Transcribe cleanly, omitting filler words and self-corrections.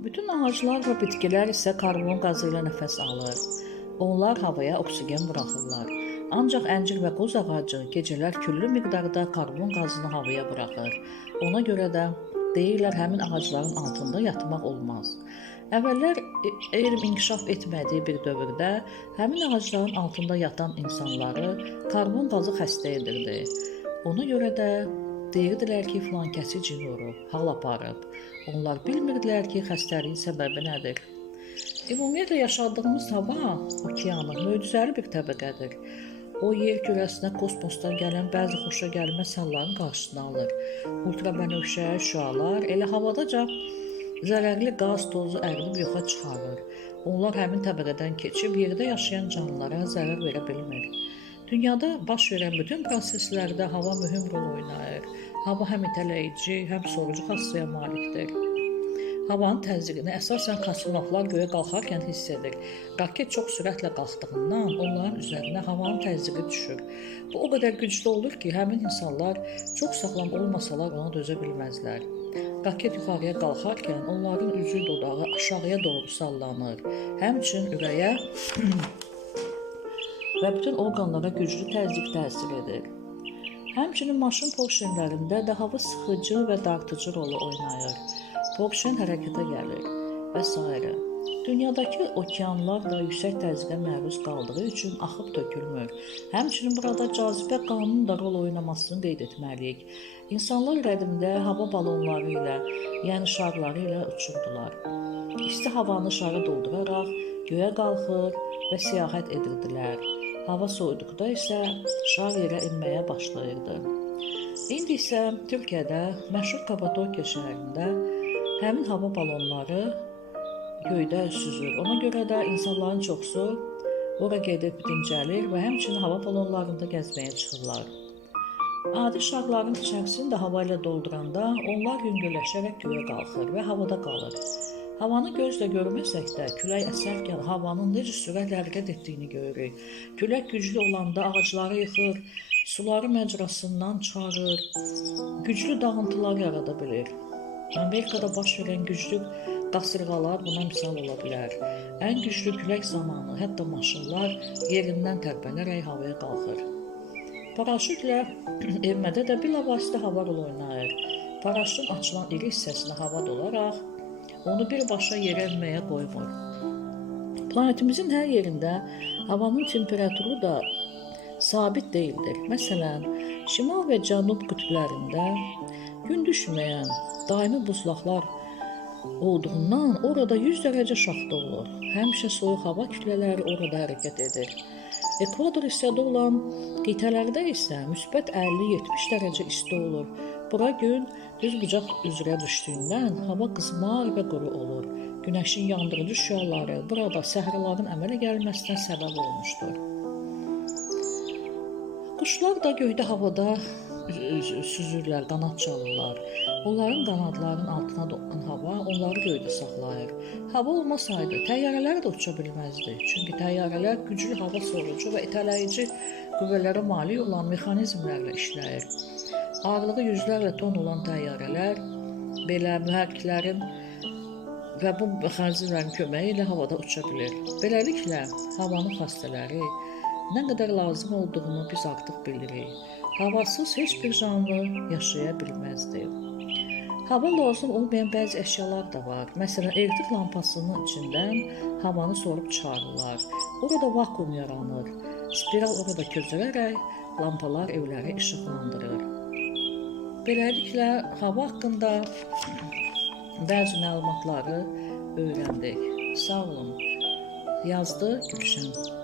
Bütün ağaclar və bitkilər isə karbon qazı ilə nəfəs alır. Onlar havaya oksigen buraxırlar. Ancaq əncir və qoz ağacı gecələr küllü miqdarda karbon qazını havaya buraxır. Ona görə də deyirlər həmin ağacların altında yatmaq olmaz. Əvvəllər elm inkişaf etmədiyi bir dövrdə həmin ağacların altında yatan insanları karbon qazı xəstə edirdi. Ona görə də deyirdilər ki, filankəsi cin vurub, hal aparıb. Onlar bilmirdilər ki, xəstəliyin səbəbi nədir. Ümumiyyətlə yaşadığımız hava okeanı möcüzəli bir təbəqədir. O yer kürəsinə kosmosdan gələn bəzi xoşagəlməz halların qarşısını alır. Ultrabənövşə şüalar elə havadaca zərərli qaz tozu əridib yoxa çıxarır. Onlar həmin təbəqədən keçib yerdə yaşayan canlılara zərər verə bilmir. Dünyada baş verən bütün proseslərdə hava mühüm rol oynayır. Hava həm itələyici, həm sorucu xassəyə malikdir. Havanın təzyiqini əsasən kosmonavtlar göyə qalxarkən hiss edir. Raket çox sürətlə qalxdığından onların üzərinə havanın təzyiqi düşür. Bu o qədər güclü olur ki, həmin insanlar çox sağlam olmasalar ona dözə bilməzlər. Raket yuxarıya qalxarkən onların üzü dodağı aşağıya doğru sallanır. Həmçinin ürəyə və bütün orqanlara güclü təzyiq təsir edir. Həmçinin maşın porşenlərində də hava sıxıcı və dartıcı rolu oynayır. Porşen hərəkətə gəlir və s. Dünyadakı okeanlar da yüksək təzyiqə məruz qaldığı üçün axıb tökülmür. Həmçinin burada cazibə qanunun da rol oynamasını qeyd etməliyik. İnsanlar qədimdə hava balonları ilə, yəni şarları ilə uçurdular. İsti havanı şarı dolduraraq göyə qalxır və səyahət edirdilər. Hava soyuduqda isə şar yerə enməyə başlayırdı. İndi isə Türkiyədə məşhur Kapadokya şəhərində həmin hava balonları göydə süzür. Ona görə də insanların çoxusu ora gedib dincəlir və həmçinin hava balonlarında gəzməyə çıxırlar. Adi şarların içərisini də hava ilə dolduranda onlar yüngülləşərək göyə qalxır və havada qalır. Havanı gözlə görməsək də külək əsərkən havanın necə sürətlə hərəkət etdiyini görürük. Külək güclü olanda ağacları yıxır, suları məcrasından çıxarır, güclü dağıntılar yarada bilir. Amerikada baş verən güclü qasırğalar buna misal ola bilər. Ən güclü külək zamanı hətta maşınlar yerindən tərpənərək havaya qalxır. Paraşütlə enmədə də bilavasitə hava rol oynayır. Paraşütün açılan iri hissəsinə hava dolaraq onu birbaşa yerə enməyə qoymur. Planetimizin hər yerində havanın temperaturu da sabit deyildir. Məsələn, şimal və cənub qütblərində gün düşməyən daimi buzlaqlar olduğundan orada 100 dərəcə şaxta olur. Həmişə soyuq hava kütlələri orada hərəkət edir. Ekvador hissədə olan qitələrdə isə müsbət 50-70 dərəcə isti olur. Bura gün düz bucaq üzrə düşdüyündən hava qızmar və quru olur. Günəşin yandırıcı şüaları burada səhraların əmələ gəlməsinə səbəb olmuşdur. Quşlar da göydə havada süzürlər, qanad çalırlar. Onların qanadlarının altına dolan hava onları göydə saxlayır. Hava olmasaydı təyyarələr də uça bilməzdi. Çünki təyyarələr güclü hava sorucu və itələyici qüvvələrə malik olan mexanizmlərlə işləyir. Ağırlığı yüzlərlə ton olan təyyarələr belə mühərriklərin və bu mexanizmlərin köməyi ilə havada uça bilir. Beləliklə, havanın xassələri nə qədər lazım olduğunu biz artıq bilirik. Havasız heç bir canlı yaşaya bilməzdi. Hava lazım olmayan bəzi əşyalar da var. Məsələn, elektrik lampasının içindən havanı sorub çıxarırlar. Orada vakuum yaranır. Spiral orada közərək lampalar evləri işıqlandırır. Beləliklə, hava haqqında bəzi məlumatları öyrəndik. Sağ olun. Yazdı Gülşən.